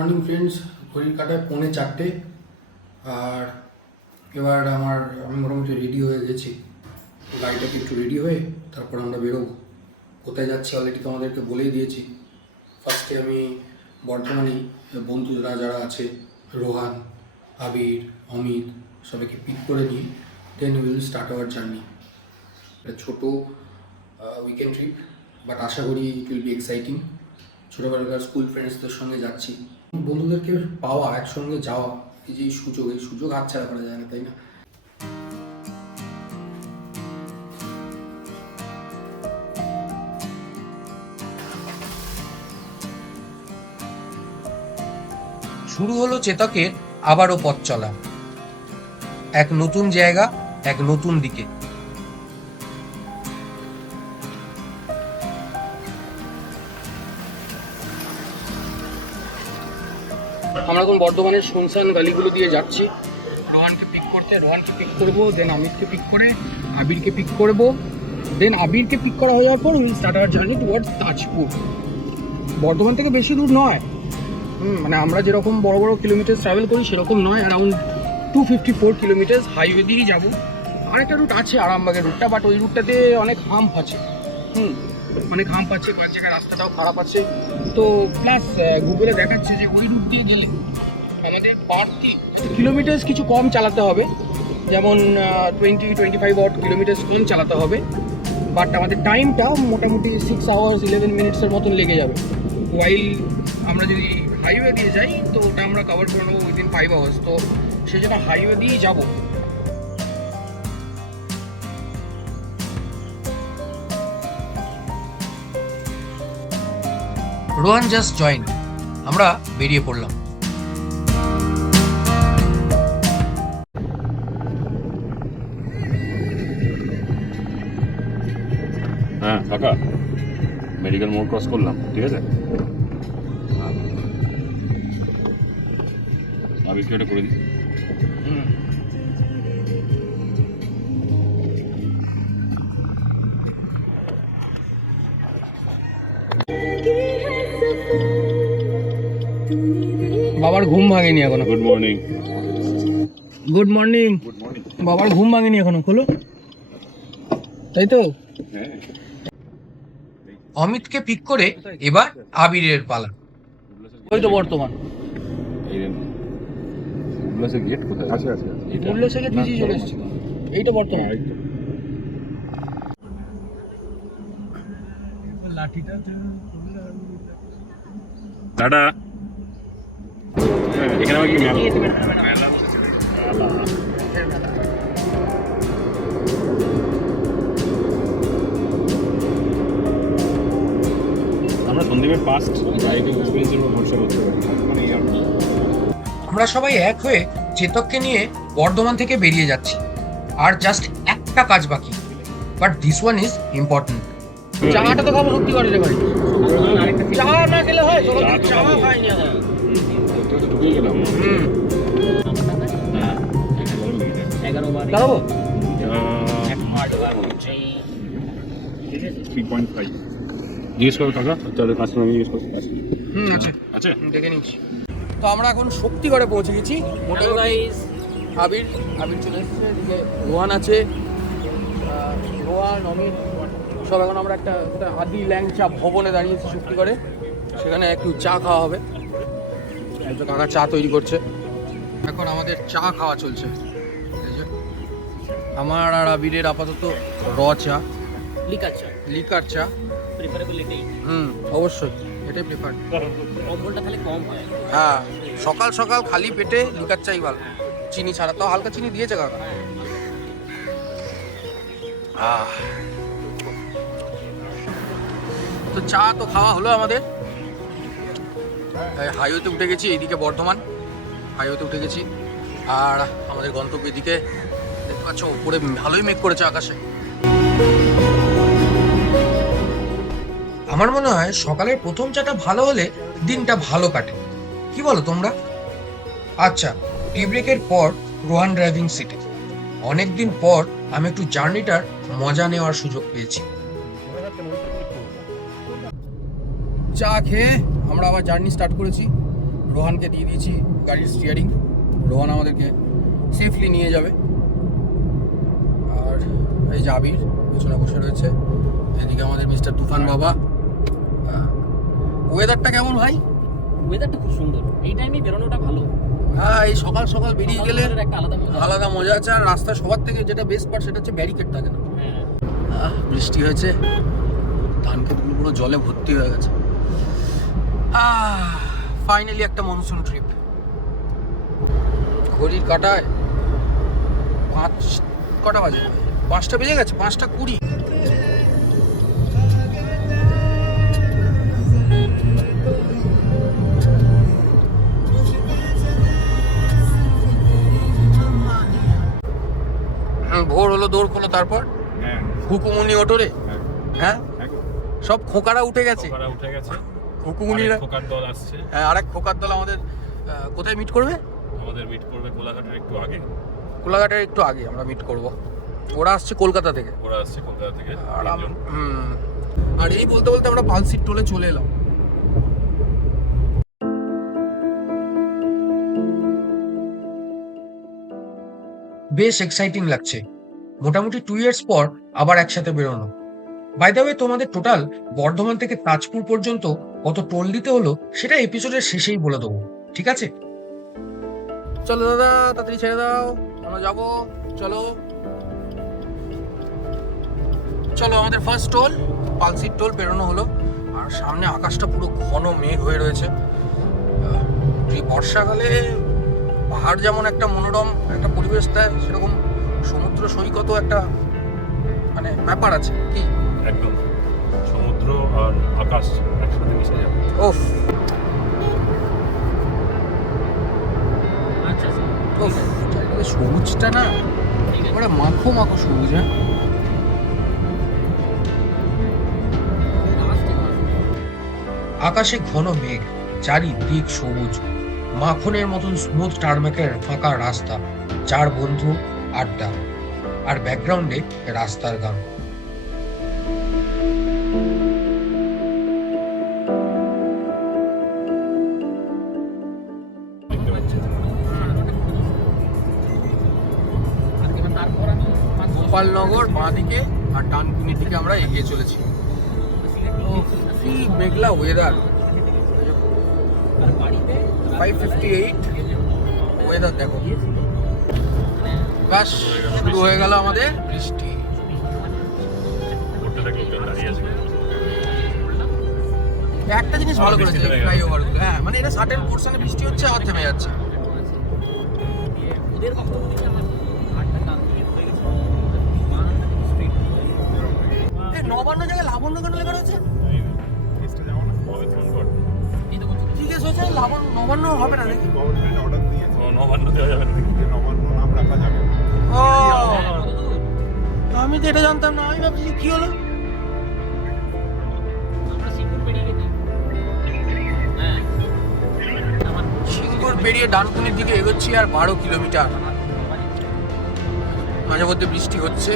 Morning friends, ঘড়ির কাটায় 3:45 আর এবার আমি মোটামুটি রেডি হয়ে গেছি। গাড়িটাকে একটু রেডি হয়ে তারপর আমরা বেরোবো। কোথায় যাচ্ছি অলরেডি তোমাদেরকে বলেই দিয়েছি। ফার্স্টে আমি বর্ধমানেই বন্ধুরা যারা আছে, রোহান, আবির, অমিত, সবাইকে পিক করে নিই, then will start our journey. একটা ছোটো উইকেন্ড ট্রিপ, বাট আশা করি ইট উইল বি এক্সাইটিং। ছোটোবেলাকার স্কুল ফ্রেন্ডসদের সঙ্গে যাচ্ছি, বন্ধুদেরকে পাওয়া, একসঙ্গে যাওয়া, এই যে এই সুযোগ হাতছাড়া করা যায় না, তাই না? শুরু হলো চেতকের আবারও পথ চলা, এক নতুন জায়গা, এক নতুন দিকে। আমরা এখন বর্ধমানের শুনশান গালিগুলো দিয়ে যাচ্ছি রোহানকে পিক করবো, দেন অমিতকে পিক করে আবিরকে পিক করবো, দেন আবিরকে পিক করা হয়ে যাওয়ার পর will start our journey towards Tajpur. Bardhaman থেকে বেশি দূর নয়, মানে আমরা যেরকম বড় বড় কিলোমিটার ট্রাভেল করি সেরকম নয়, অ্যারাউন্ড 254 কিলোমিটার হাইওয়ে দিয়েই যাবো। আরেকটা রুট আছে আরামবাগের রুটটা, বাট ওই রুটটাতে অনেক হাম্প আছে, অনেক হাম্প আছে, পাঁচ জায়গায় রাস্তাটাও খারাপ আছে। তো প্লাস গুগলে দেখাচ্ছে যে ওই রুট দিয়ে গেলে আমাদের পার কিলোমিটার্স কিছু কম চালাতে হবে, যেমন 20-25 অড কিলোমিটার্স কম চালাতে হবে, বাট আমাদের টাইমটা মোটামুটি 6 আওয়ার্স 11 মিনিটসের মতন লেগে যাবে। ওয়াইল আমরা যদি হাইওয়ে দিয়ে যাই তো ওটা আমরা কভার করে নেবো উইদিন 5 আওয়ার্স। তো সেই জন্য হাইওয়ে দিয়েই যাবো। রোহান জাস্ট জয়েন, আমরা বেরিয়ে পড়লাম। হ্যাঁ কাকা, মেডিকেল মোড় ক্রস করলাম, ঠিক আছে? আমি কি ওটা করে দিই? বাবার ঘুম ভাঙেনি এখনো। Good morning. Good morning. Good morning. বাবার ঘুম ভাঙেনি এখনো, খোলো, তাই তো? হ্যাঁ। অমিতকে পিক করে এবার আবিরের পালা। ওই তো বর্তমান উল্লাসের গেট কোথায়? আছে আছে। উল্লাসের গেট নিচেই চলে এসেছি, এইটা বর্তমান। লাঠিটা টাটা। এখানে আমার কি ম্যাপ? আমরা সন্দীপের পাস্ট ড্রাইভিং এক্সপিরিয়েন্সের উপর ভরসা করতে পারি। আমরা সবাই এক হয়ে চেতককে নিয়ে বর্ধমান থেকে বেরিয়ে যাচ্ছি, আর জাস্ট একটা কাজ বাকি, but this one is important. চাটা তো খাবো সত্যি করে রে ভাই, চা না খেলে হয়? চা খাইনি এখন। ঢুকিয়ে গেলাম। দাঁড়াবো 3.5 জিজ্ঞেস করো টাকা, তাহলে কাস্টমার আমি জিজ্ঞেস করতে পারছি। আছে আছে দেখে নিচ্ছি। তো আমরা এখন শক্তিগড়ে পৌঁছে গেছি। আবির চলে এসেছে, এদিকে রোহান আছে, রোহান, অমিত, সব এখন আমরা একটা আদি ল্যাংচা ভবনে দাঁড়িয়েছি শক্তিগড়ে। সেখানে একটু চা খাওয়া হবে, একটু কাকা চা তৈরি করছে। এখন আমাদের চা খাওয়া চলছে, এই যে আমার আর আবিরের আপাতত চা, লিকার চা প্রিফারেবল এটাই। অবশ্যই এটাই প্রেফার। অম্বলটা খালি কম হয়। হ্যাঁ, সকাল সকাল খালি পেটে লিকার চাই ভালো, চিনি ছাড়া। তো হালকা চিনি দিয়েছে কাকা। তো চা তো খাওয়া হলো আমাদের। হাইওয়েতে উঠে গেছি, এইদিকে বর্ধমান হাইওয়েতে উঠে গেছি, আর আমাদের গন্তব্যের দিকে দেখতে পাচ্ছ উপরে ভালোই মেঘ করেছে আকাশে। আমার মনে হয় সকালের প্রথম চাটা ভালো হলে দিনটা ভালো কাটে, কি বলো তোমরা? আচ্ছা, টি ব্রেকের পর রোহান ড্রাইভিং সিটে। অনেকদিন পর আমি একটু জার্নিটার মজা নেওয়ার সুযোগ পেয়েছি। চা খেয়ে আমরা আবার জার্নি স্টার্ট করেছি। রোহানকে দিয়ে দিয়েছি গাড়ির স্টিয়ারিং। রোহান আমাদেরকে সেফলি নিয়ে যাবে। আর এই যে আবির পেছনে বসে রয়েছে, এদিকে আমাদের মিস্টার তুফান বাবা। ওয়েদারটা কেমন ভাই? ওয়েদারটা খুব সুন্দর, এই টাইমে বেরোনোটা ভালো। হ্যাঁ, এই সকাল সকাল বেরিয়ে গেলে একটা আলাদা মজা। আলাদা মজা আছে। আর রাস্তা সবার থেকে যেটা বেস্ট পার্ট সেটা হচ্ছে ব্যারিকেড থাকে না। হ্যাঁ, বৃষ্টি হয়েছে, ধান ক্ষেতগুলো পুরো জলে ভর্তি হয়ে গেছে। ফাইনালি একটা মনসুন ট্রিপ। ঘড়ির কাঁটায় 5 বাজে, 5টা বেজে গেছে, 5:20। ভোর হলো, দৌড় করলো, তারপর হুকুমুনি অটোরে। হ্যাঁ, সব খোকারা উঠে গেছে। ওরা উঠে গেছে, হুকুমুনিরা, খোকার দল আসছে। হ্যাঁ, আরেক খোকার দল আমাদের কোথায় মিট করবে? আমাদের মিট করবে কোলাঘাটের একটু আগে। কোলাঘাটের একটু আগে আমরা মিট করব। ওরা আসছে কলকাতা থেকে। ওরা আসছে কলকাতা থেকে আর 3 জন। আর এই বলতে বলতে আমরা পালসিট টোলে চলে এলাম। বেশ এক্সাইটিং লাগছে, মোটামুটি 2 ইয়ার্স পর আবার একসাথে বেরোনো। বাই দ্য ওয়ে, তোমাদের টোটাল বর্ধমান থেকে তাজপুর পর্যন্ত কত টোল দিতে হলো সেটা এপিসোডের শেষেই বলে দেবো, ঠিক আছে? চলো দাদা, তাড়াতাড়ি ছেড়ে দাও, আমরা যাবো। চলো চলো, আমাদের ফার্স্ট টোল পালসিট টোল পেরোনো হলো। আর সামনে আকাশটা পুরো ঘন মেঘ হয়ে রয়েছে। এই বর্ষাকালে পাহাড় যেমন একটা মনোরম একটা পরিবেশ দেয়, সেরকম সমুদ্র সৈকতও একটা মানে ব্যাপার আছে কি। একদম সমুদ্র আর আকাশ একসাথে মিশে যাবে। ওফ আচ্ছা আচ্ছা, ওফ, চারিদিকে সবুজটা না একেবারে মাখো মাখো সবুজ। হ্যাঁ, আসতে আসতে। আকাশে ঘন মেঘ, চারিদিক সবুজ, মাখনের মতন স্মুথ টার্মেকের ফাঁকা রাস্তা, 4 বন্ধু, আড্ডা, আর ব্যাকগ্রাউন্ডে রাস্তার গান। দেখতে পাচ্ছি। আর এবার তারপর আমি গোপালনগর বাঁদিকে আর ডানকুনি দিকে আমরা এগিয়ে চলেছি। ওফ, কি মেঘলা ওয়েদার। আর বাড়িতে 5:58 ওয়েদার দেখো। ব্যাস শুরু হয়ে গেল আমাদের বৃষ্টি। ঘুরতে থাকলে লোকজন দাঁড়িয়ে আছে। একটা জিনিস ভালো করেছে বৃষ্টি থেমে গেল। ফ্লাইওভার গুলো। হ্যাঁ, মানে এটা সার্টেন পোর্শনে বৃষ্টি হচ্ছে আবার থেমে যাচ্ছে। ওদের বক্তব্য থেকে আমার হাতটা টান দিয়ে হয়ে গেছে। বানানটা কিন্তু স্ট্রেট এই নবান্ন জায়গায় লাবণ্য কেন লেখা রয়েছে? হবে ফোন কর। এই তো বলছি, জিজ্ঞেস হয়েছে নবান্ন হবে না নাকি? গভর্নমেন্ট অর্ডার দিয়েছে ও, নবান্ন দেওয়া যাবে না। যে নবান্ন নাম রাখা যাবে না। ও, হ্যাঁ, কতদূর? আমি তো এটা জানতাম না। আমি ভাবছি কি হলো। আমরা সিঙ্গুর পেরিয়ে গেছি। হ্যাঁ, আমার সিঙ্গুর পেরিয়ে ডানকুনির দিকে এগোচ্ছি আর 12 কিলোমিটার। মাঝে মধ্যে বৃষ্টি হচ্ছে,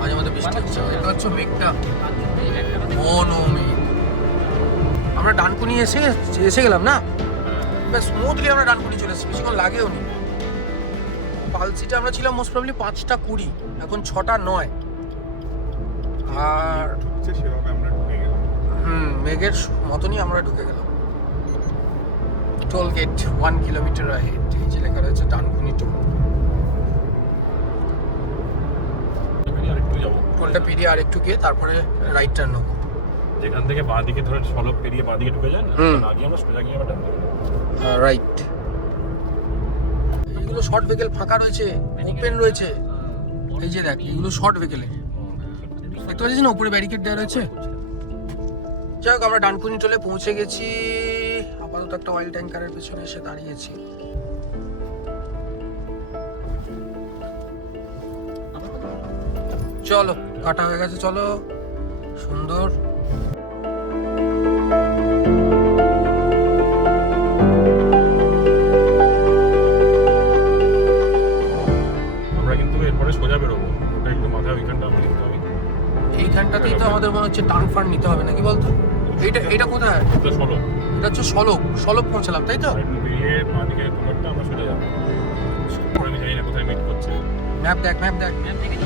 মাঝে মধ্যে বৃষ্টি হচ্ছে। দেখতে পাচ্ছ মেঘটা, ঘন মেঘ। আমরা ডানকুনি এসে গেলাম না, বেশ স্মুথলি আমরা ডানকুনি চলে এসেছি, বেশিক্ষণ লাগেও নি। পালসিটে আমরা ছিলাম মোস্ট প্রবলি 5:20, এখন 6:09। আর ঢুকছে সেভাবে আমরা ঢুকে গেলাম। মেঘের মতনই আমরা ঢুকে গেলাম। টোল গেট 1 কিলোমিটার আহেড, এই যে লেখা রয়েছে ডানকুনি টোল। বেরিয়ে আরেকটু যাবো। টোলটা পেরিয়ে আর একটু গিয়ে তারপরে রাইট টার্ন নেবো। যেখান থেকে বাঁ দিকে ধরে সড়ক পেরিয়ে বাঁ দিকে ঢুকে যায় না, হুম। আগে আমরা সোজা গিয়ে আবার ডান দিকে। রাইট। এইগুলো শর্ট ভেহিকেল ফাঁকা রয়েছে, ওপেন রয়েছে। এই যে দেখ, এগুলো শর্ট ভেহিকেলে দেখতে পাচ্ছিস না, উপরে ব্যারিকেড দেওয়া রয়েছে। যাই হোক, আমরা ডানকুনি টোলে পৌঁছে গেছি। আপাতত একটা অয়েল ট্যাঙ্কারের পেছনে এসে দাঁড়িয়েছি। চলো, কাটা হয়ে গেছে, চলো। সুন্দর। আমরা কিন্তু এরপরে সোজা বেরোবো, ওটা একটু মাথায় ওইখানটা আমার নিতে হবে। এইখানটাতেই তো আমাদের মনে হচ্ছে টার্ন ফার্ন নিতে হবে নাকি বলতো? এইটা কোথায়? তো সড়ক। এটা হচ্ছে সলব পৌঁছালাম, তাই তো? আর একটু বেরিয়ে বাঁ দিকে কোথাও আমরা চলে যাবো। আমি জানি না কোথায় মিট করছে। ম্যাপ দেখ ম্যাম থেকে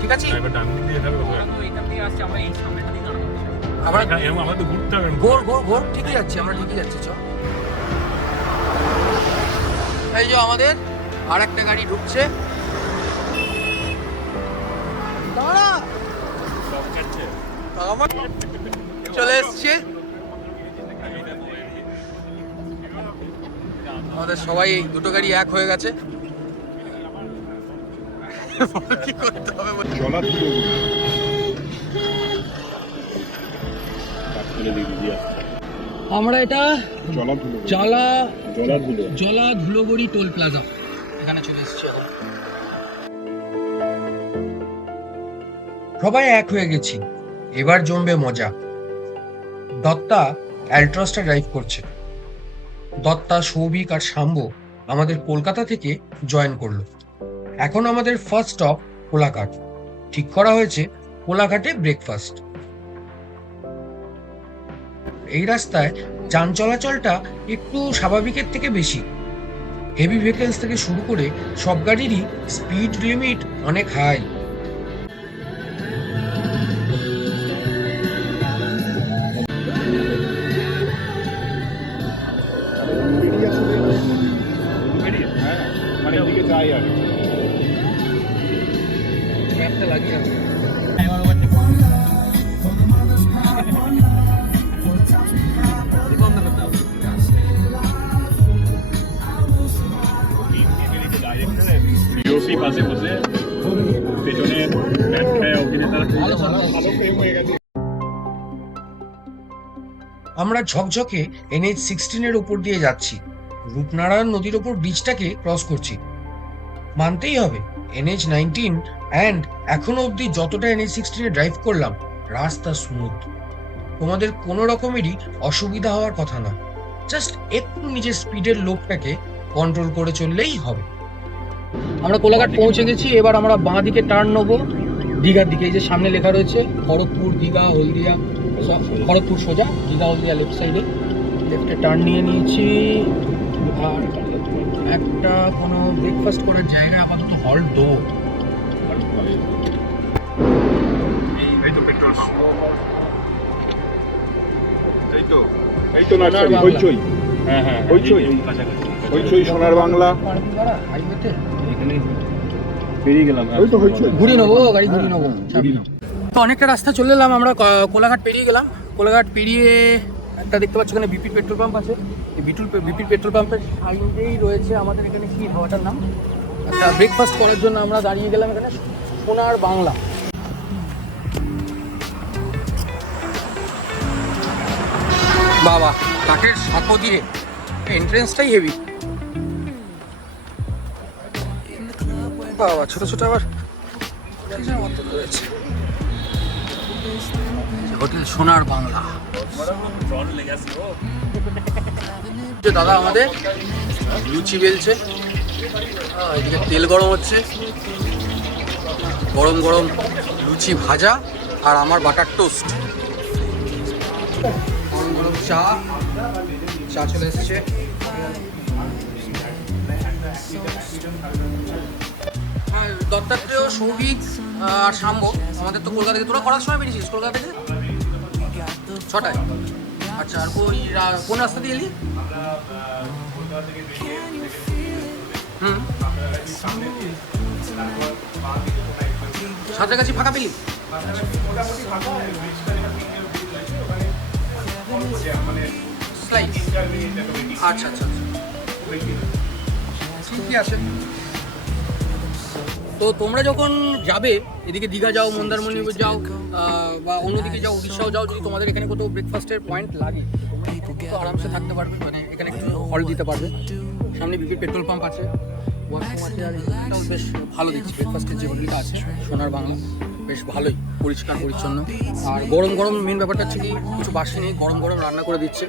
ঠিক আছে। এবার ডান দিক দিয়ে যেতে হবে কোথায়? তো এখান থেকে আসছে, আমরা এই সামনেটা দিয়ে দাঁড়াবো। আমরা আমাদের তো ঘুরতে হবে। ঘোর ঠিকই যাচ্ছি, আমরা ঠিকই যাচ্ছি। চ এই যে আমাদের আর একটা গাড়ি ঢুকছে। দাঁড়া, আমার চলে এসছে। আমাদের সবাই দুটো গাড়ি এক হয়ে গেছে। কি করতে হবে বল? আমরা এটা জলা ধুলোগড়ি টোল প্লাজা এখানে চলে এসেছি এখন। সবাই এক হয়ে গেছি, এবার জমবে মজা। দত্তা অ্যালট্রাসটা ড্রাইভ করছে। দত্তা, সৌভিক আর শাম্ব আমাদের কলকাতা থেকে জয়েন করলো। এখন আমাদের ফার্স্ট স্টপ কোলাঘাট। ঠিক করা হয়েছে কোলাঘাটে ব্রেকফাস্ট। এই রাস্তায় যান চলাচলটা একটু স্বাভাবিকের থেকে বেশি। হেভি ভেহিকলস থেকে শুরু করে সব গাড়িরই স্পিড লিমিট অনেক হাই। মানে এদিকে যাই আর ম্যাপটা লাগিয়ে রাখো। এবার ওখান থেকে বন্ধ করতে হবে। বিওসি পাশে বসে পেছনে ব্যাট খায় অভিনেতারা ভালো ভালো ভালো ফ্রেম হয়ে গেছে। আমরা ঝকঝকে NH-16 এর উপর দিয়ে যাচ্ছি। রূপনারায়ণ নদীর ওপর ব্রিজটাকে ক্রস করছি। মানতেই হবে NH-19 অ্যান্ড এখনো অবধি যতটা NH-16 এ ড্রাইভ করলাম, রাস্তা স্মুথ। তোমাদের কোনো রকমেরই অসুবিধা হওয়ার কথা না। জাস্ট একটু নিজের স্পিডের লোকটাকে কন্ট্রোল করে চললেই হবে। আমরা কোলাঘাট পৌঁছে গেছি। এবার আমরা বাঁ দিকে টার্ন নেবো দীঘার দিকে। এই যে সামনে লেখা রয়েছে খড়গপুর, দীঘা, হলদিয়া। খড়গপুর সোজা, দীঘা হলদিয়া লেফট সাইডে। লেফটে টার্ন নিয়ে নিয়েছি। আর একটা কোনো ব্রেকফাস্ট করার জায়গা আপাতত হল্ট দেবো। এই তো পেট্রোল পাম্প। এই তো নার্সারি হইচই হ্যাঁ হ্যাঁ হইচই কাছাকাছি হইচই সোনার বাংলা হাইওয়েতে এখানে বেরিয়ে গেলাম। ওই তো হইচই ঘুরিয়ে নেবো, গাড়ি ঘুরিয়ে নেবো। তো অনেকটা রাস্তা চলে এলাম আমরা। কোলাঘাট পেরিয়ে গেলাম। কোলাঘাট পেরিয়ে একটা দেখতে পাচ্ছি এখানে বিপির পেট্রোল পাম্প আছে। এই বিপির পেট্রোল পাম্পের সাইডেই রয়েছে আমাদের এখানে কি ধাবাটার নাম, একটা ব্রেকফাস্ট করার জন্য আমরা দাঁড়িয়ে গেলাম এখানে, সোনার বাংলা। বাবা, কাঠের সাঁকো দিয়ে এন্ট্রেন্সটাই হেভি। বাবা, ছোট ছোট আবার রয়েছে। হোটেল সোনার বাংলা। যে দাদা আমাদের লুচি বেলছে, এদিকে তেল গরম হচ্ছে, গরম গরম লুচি ভাজা আর আমার বাটার টোস্ট। গরম গরম চা চলে এসছে। দত্তাত্রেয়, সৌভিক আর শাম্ব আমাদের তো কলকাতা থেকে। তোরা করার সময় বেরিয়েছিস কলকাতা থেকে? 6টায়। আচ্ছা, আর ওই কোন রাস্তা দিয়ে এলি? সাঁতরাগাছি ফাঁকা পেলি? আচ্ছা আচ্ছা ঠিকই আছে। তো তোমরা যখন যাবে এদিকে দীঘা যাও, মন্দারমণি যাও বা অন্যদিকে যাও, উড়িষ্যাও যাও, যদি তোমাদের এখানে কোথাও ব্রেকফাস্টের পয়েন্ট লাগে তো আরামসে থাকতে পারবে, মানে এখানে হল দিতে পারবে। সামনে বিপির পেট্রোল পাম্প আছে, ওয়াশরুম আছে। আর এটাও বেশ ভালো দেখছি, ব্রেকফাস্টের যে হোটেলটা আছে সোনার বাংলা বেশ ভালোই, পরিষ্কার পরিচ্ছন্ন। আর গরম গরম মেন ব্যাপারটা হচ্ছে কি, কিছু বাসি নেই, গরম গরম রান্না করে দিচ্ছে।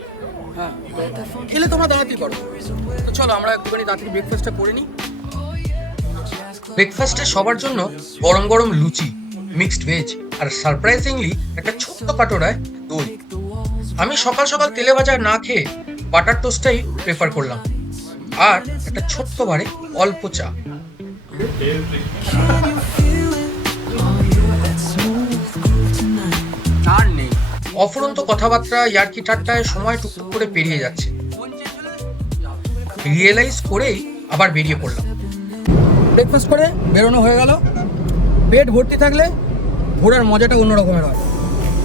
হ্যাঁ, খেলে তোমরা দাঁড়াতেই পারো। তো চলো আমরা একটুখানি তাড়াতাড়ি ব্রেকফাস্টটা করে নিই। ব্রেকফাস্টে সবার জন্য গরম গরম লুচি, মিক্সড ভেজ আর সারপ্রাইজিংলি একটা ছোট্ট কাটোরায় দই। আমি সকাল সকাল তেলে ভাজা না খেয়ে বাটার টোস্টটাই প্রেফার করলাম, আর একটা ছোট্ট বারে অল্প চা। আর নেই। অফুরন্ত কথাবার্তা, ইয়ার্কি ঠাট্টায় সময় টুকটুক করে পেরিয়ে যাচ্ছে। রিয়েলাইজ করেই আবার বেরিয়ে পড়লাম। ব্রেকফাস্ট করে বেরোনো হয়ে গেল। পেট ভর্তি থাকলে ঘোরার মজাটা অন্য রকমের হয়।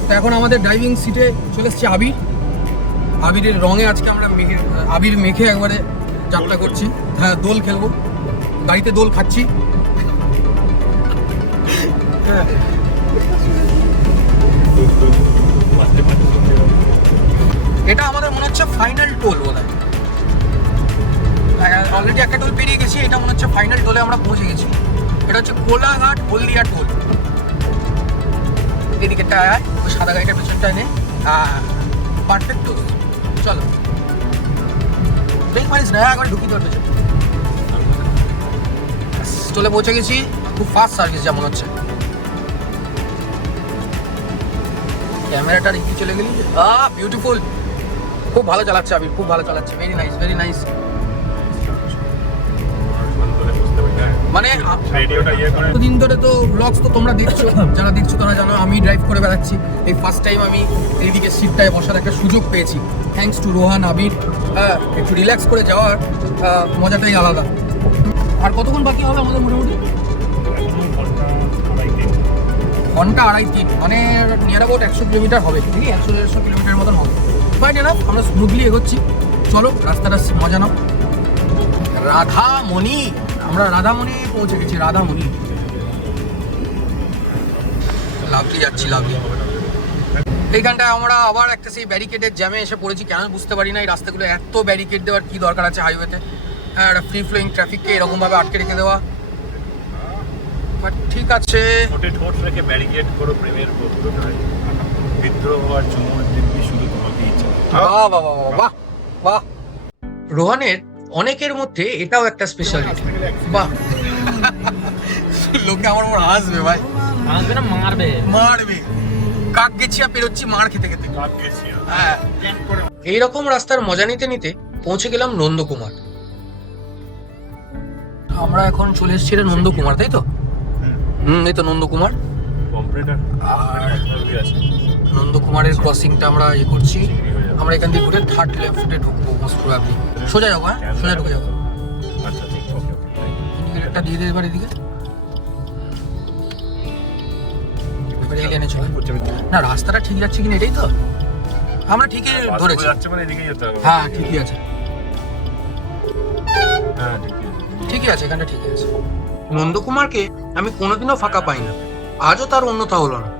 তো এখন আমাদের ড্রাইভিং সিটে চলে এসেছে আবির। আবিরের রঙে আজকে আমরা আবির মেখে একবারে যাত্রা করছি। হ্যাঁ, দোল খেলবো, গাড়িতে দোল খাচ্ছি। এটা আমাদের মনে হচ্ছে ফাইনাল টোল বোধ হয়। অলরেডি একটা টোল পেরিয়ে গেছি, এটা মনে হচ্ছে ফাইনাল টোলে আমরা পৌঁছে গেছি। এটা হচ্ছে কোলাঘাট হলদিয়া টোল। এদিকে টায়ার ওই সাদা গাড়িটার পেছনটায় নেই। Perfect toll. চলো ব্রেক মারিস না, একবার ঢুকি তোর পেছন। টোলে পৌঁছে গেছি। খুব ফাস্ট সার্ভিস যা মনে হচ্ছে। ক্যামেরাটা রেখে চলে গেলি। বিউটিফুল। খুব ভালো চালাচ্ছে আবির, খুব ভালো চালাচ্ছে। Very nice, very nice. মানে দিন ধরে তো ব্লগস তো তোমরা দেখছো, যারা দেখছো তারা জানো আমি ড্রাইভ করে বেড়াচ্ছি। এই ফার্স্ট টাইম আমি এইদিকে সিটটায় বসার একটা সুযোগ পেয়েছি, থ্যাঙ্কস টু রোহান, আবির। একটু রিল্যাক্স করে যাওয়ার মজাটাই আলাদা। আর কতক্ষণ বাকি হবে আমাদের মোটামুটি? ঘন্টা 2.5-3, মানে নিয়ার অ্যাবাউট 100 কিলোমিটার হবে। ঠিক আছে, 100-150 কিলোমিটার মতন হবে। ফাইন এনাফ, আমরা স্মুথলি এগোচ্ছি। চলো রাস্তাটা মজা নাও। রাধামণি, আমরা রাধামণি পৌঁছে গেছি। রাধামণি লাভলি যাচ্ছি, লাভলি। এইখানটায় আমরা আবার একটা সেই ব্যারিকেডের জ্যামে এসে পড়েছি। কেন বুঝতে পারি না এই রাস্তাগুলো এত ব্যারিকেড দেওয়ার কি দরকার আছে হাইওয়েতে। হ্যাঁ, একটা ফ্রি ফ্লোয়িং ট্রাফিককে এরকমভাবে আটকে রেখে দেওয়া। বাট ঠিক আছে, ঠোঁট রেখে ব্যারিকেড করো প্রেমের বন্ধু নয়, বিদ্রোহ আর চুমুর দিব্যি শুধু তোমাকেই চাই। বাহ বাহ বাহ বাহ বাহ। রোহানের অনেকের মধ্যে এটাও একটা স্পেশালিটি। বাহ, লোকে আমার উপর হাসবে ভাই। আসবে না, মারবে। মারবে। কাক গেছিয়া পেরোচ্ছি মার খেতে খেতে। হ্যাঁ, এইরকম রাস্তার মজা নিতে নিতে পৌঁছে গেলাম নন্দকুমার। আমরা এখন চলে এসেছি এটা নন্দকুমার, তাই তো? এই তো নন্দকুমার। আর নন্দকুমারের ক্রসিংটা আমরা করছি। আমরা এখান থেকে ঘুরে থার্ড লেফটে ঢুকবো মোস্ট প্রবাবলি। সোজা যাবো, হ্যাঁ সোজা ঢুকে যাবো। ইন্ডিকেটরটা দিয়ে দেবে এবার এদিকে। এবার এই লেনে চলে। না, রাস্তাটা ঠিক যাচ্ছে কিনা এটাই তো আমরা ঠিকই ধরেছি। হ্যাঁ ঠিকই আছে, ঠিকই আছে, এখানটা ঠিকই আছে। নন্দকুমারকে আমি কোনোদিনও ফাঁকা পাই না, আজও তার অন্যথা হলো না।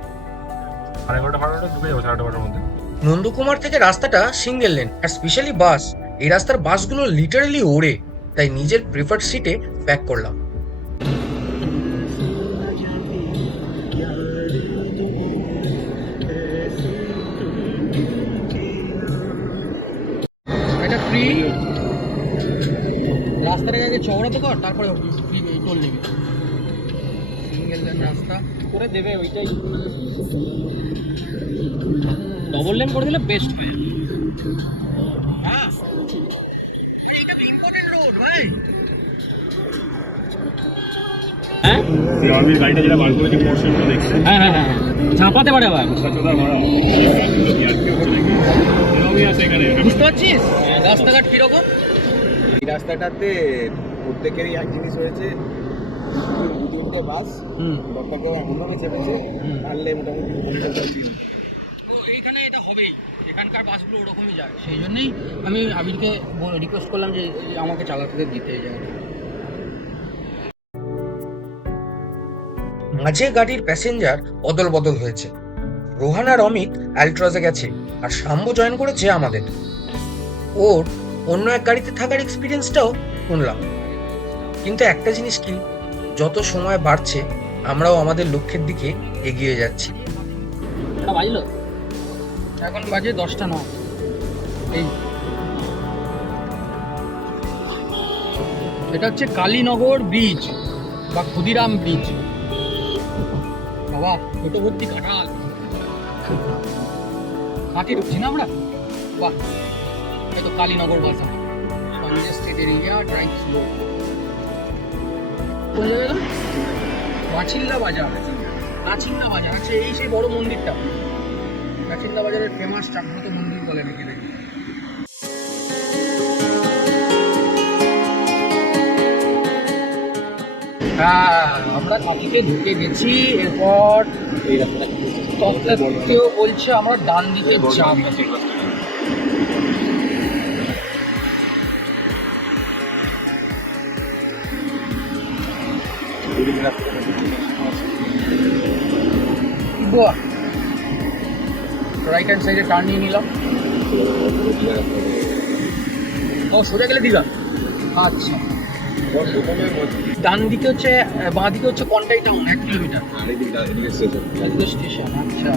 নন্দকুমার থেকে রাস্তাটা সিঙ্গেল লেন, আর স্পেশালি বাস। এই রাস্তার বাসগুলো লিটারালি ওড়ে, তাই নিজের প্রেফার্ড সিটে প্যাক করলাম। এটা ফ্রি। রাস্তাটা আগে চওড়া তো কর, তারপরে ফ্রি টোল নেবে। সিঙ্গেল লেন রাস্তা করে দেবে ওইটাই। ডবল লেন করে দিলে বেস্ট হয়। হ্যাঁ, এটা ইম্পর্টেন্ট রোড ভাই। হ্যাঁ আমি গাড়িটা যেটা বার করেছি পোর্শনটা দেখছি। হ্যাঁ হ্যাঁ হ্যাঁ, ঝাঁপাতে পারে আবার। বুঝতে পারছিস রাস্তাঘাট কিরকম? এই রাস্তাটাতে প্রত্যেকেরই এক জিনিস হয়েছে, দুটো বাস বক্তাকেও এমনভাবে চেপেছে পারলে মোটামুটি তো এইখানে এটা হবেই, এখানকার বাসগুলো ওরকমই যায়। সেই জন্যই আমি আবিরকে রিকোয়েস্ট করলাম যে আমাকে চালাতে দিতে এই জায়গাটা। মাঝে গাড়ির প্যাসেঞ্জার অদল বদল হয়েছে। রোহান আর অমিত অ্যালট্রজে গেছে, আর শাম্বু জয়েন করেছে আমাদের। ওর অন্য এক গাড়িতে থাকার এক্সপিরিয়েন্সটাও শুনলাম। কিন্তু একটা জিনিস কি, যত সময় বাড়ছে আমরাও আমাদের লক্ষ্যের দিকে এগিয়ে যাচ্ছি। এটা বাজলো এখন বাজে 10টা 9। এই এটা হচ্ছে কালীনগর ব্রিজ বা ক্ষুদিরাম ব্রিজ। বাবা ছোট ভর্তি কাঁঠাল হাঁটি ঢুকছি না আমরা? বাহ, এই তো কালীনগর বাজার, কনজেস্টেড এরিয়া, ড্রাইভ স্লো। কোন জায়গায়? মাছিল্লা বাজার। নাচিন্দা বাজার, আচ্ছা এই সেই বড় মন্দিরটা। নাচিন্দা বাজারের ফেমাস জাগ্রত মন্দির বলে নাকি নাকি। হ্যাঁ, আমরা কাঁথিতে ঢুকে গেছি। এরপর এই রাস্তাটা তত্ত্বাবধায়ক বলছে আমরা ডান দিকে যাব। বাহ, রাইট হ্যান্ড সাইডে টার্ন নিয়ে নিলাম। ও সোজা গেলে দীঘা। আচ্ছা, ডান দিকে হচ্ছে, বাঁ দিকে হচ্ছে কন্টাই টাউন, 1 কিলোমিটার। আর এদিকে স্টেশন। স্টেশন, আচ্ছা।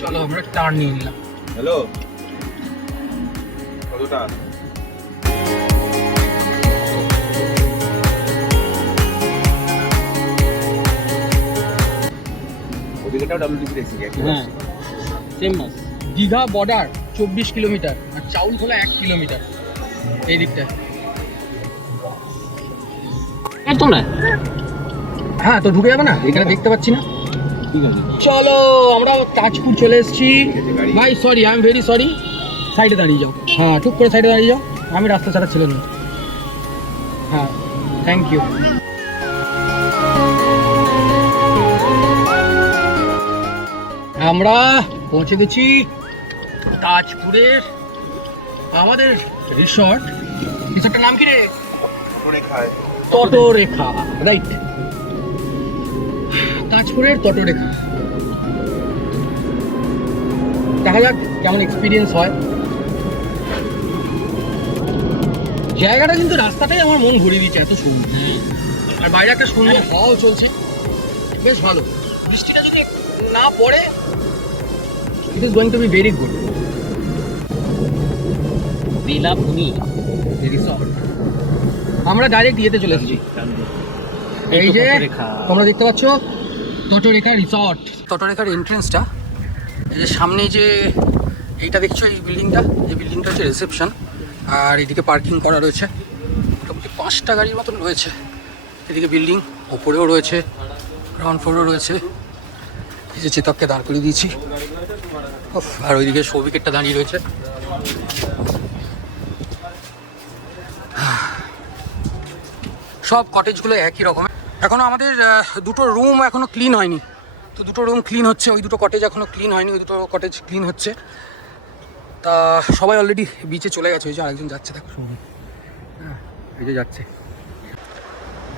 চলো আমরা টার্ন নিয়ে নিলাম। হ্যালো, কতটা? ওদিকেটাও WTC রেসিং একই হ্যাঁ সেম মাস। দীঘা বর্ডার 24 কিলোমিটার আর চাউলখোলা 1 কিলোমিটার এই দিকটা। একদম না, হ্যাঁ তো ঢুকে যাবে না, এখানে দেখতে পাচ্ছি না। ঠিক আছে। চলো আমরা তাজপুর চলে এসেছি। ভাই sorry, I am very sorry. সাইডে দাঁড়িয়ে যাও, হ্যাঁ টুক করে সাইডে দাঁড়িয়ে যাও, আমি রাস্তা ছাড়া ছিল না। হ্যাঁ থ্যাংক ইউ। আমরা পৌঁছে গেছি তাজপুরের আমাদের রিসর্টটার নাম কি রে? রেখায় তটরেখা, রাইট, তাজপুরের তটরেখা। দেখা যাক কেমন এক্সপিরিয়েন্স হয়। জায়গাটা কিন্তু, রাস্তাটাই আমার মন ঘুরিয়ে দিচ্ছে, এত সুন্দর। আর বাইরে একটা সুন্দর হাওয়াও চলছে, বেশ ভালো। বৃষ্টিটা যদি না পড়ে, it is going to be very good. Belabhumi resort, আমরা ডাইরেক্ট ইয়েতে চলে এসেছি। এই যে তোমরা দেখতে পাচ্ছ তটরেখা রিসর্ট। তটরেখার এন্ট্রেন্সটা, এই যে সামনে যে এইটা দেখছো, এই বিল্ডিংটা, এই বিল্ডিংটা হচ্ছে রিসেপশন। আর এদিকে পার্কিং করা রয়েছে, মোটামুটি 5টা গাড়ির মতন রয়েছে। এদিকে বিল্ডিং ওপরেও রয়েছে, গ্রাউন্ড ফ্লোরও রয়েছে। এই যে চেতককে দাঁড় করিয়ে দিয়েছি, আর ওইদিকে সৌভিকেরটা দাঁড়িয়ে রয়েছে। সব কটেজগুলো একই রকমের। এখনও আমাদের দুটো রুম এখনও ক্লিন হয়নি, তো দুটো রুম ক্লিন হচ্ছে। ওই দুটো কটেজ এখনও ক্লিন হয়নি, ওই দুটো কটেজ ক্লিন হচ্ছে। তা সবাই অলরেডি বিচে চলে গেছে। ওই যে আরেকজন যাচ্ছে, দেখো, হ্যাঁ এই যে যাচ্ছে।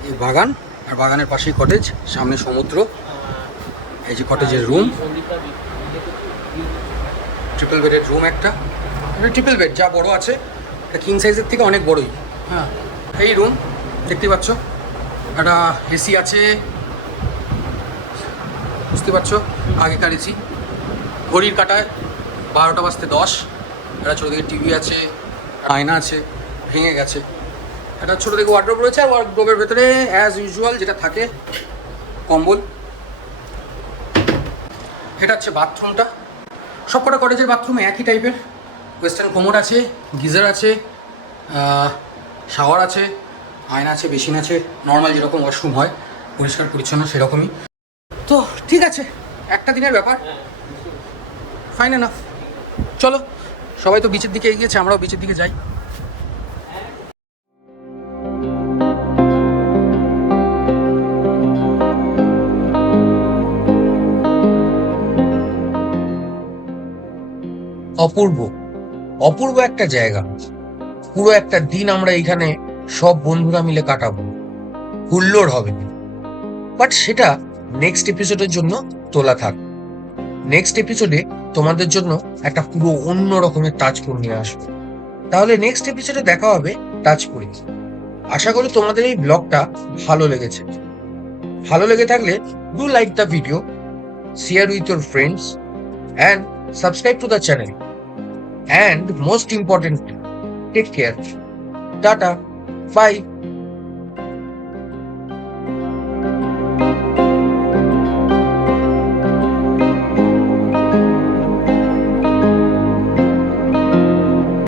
এই বাগান, আর বাগানের পাশেই কটেজ, সামনে সমুদ্র। এই যে কটেজের রুম, ট্রিপল বেডের রুম একটা, ট্রিপল বেড যা বড় আছে, এটা কিং সাইজের থেকে অনেক বড়ই। হ্যাঁ এই রুম দেখতে পাচ্ছ, একটা এসি আছে, বুঝতে পারছো, আগেকার এসি। ঘড়ির কাঁটায় 12টা বাজতে 10। একটা ছোটো দিকে টিভি আছে, আয়না আছে, ভেঙে গেছে। একটা ছোটো দিকে ওয়ার্ড্রোব রয়েছে, আর ওয়ার্ড্রোবের ভেতরে অ্যাজ ইউজুয়াল যেটা থাকে, কম্বল। এটা হচ্ছে বাথরুমটা। সবকটা কটেজের বাথরুমে একই টাইপের, ওয়েস্টার্ন কোমোড আছে, গিজার আছে, শাওয়ার আছে, আয়না আছে, বেসিন আছে, নর্মাল যেরকম ওয়াশরুম হয়, পরিষ্কার পরিচ্ছন্ন সেরকমই। তো ঠিক আছে, একটা দিনের ব্যাপার, ফাইন এনাফ। চলো, সবাই তো বিচের দিকে এগিয়েছে, আমরাও বিচের দিকে যাই। অপূর্ব অপূর্ব একটা জায়গা। পুরো একটা দিন আমরা এখানে সব বন্ধুরা মিলে কাটাবো, হুল্লোড় হবে। বাট সেটা নেক্সট এপিসোডের জন্য তোলা থাক। নেক্সট এপিসোডে তোমাদের জন্য একটা পুরো অন্য রকমের তাজপুর নিয়ে আসবো। তাহলে নেক্সট এপিসোডে দেখা হবে তাজপুরে। আশা করি তোমাদের এই ব্লগটা ভালো লেগেছে। ভালো লেগে থাকলে do like the video, share with your friends, and subscribe to the channel. And most importantly, take care, tata, by.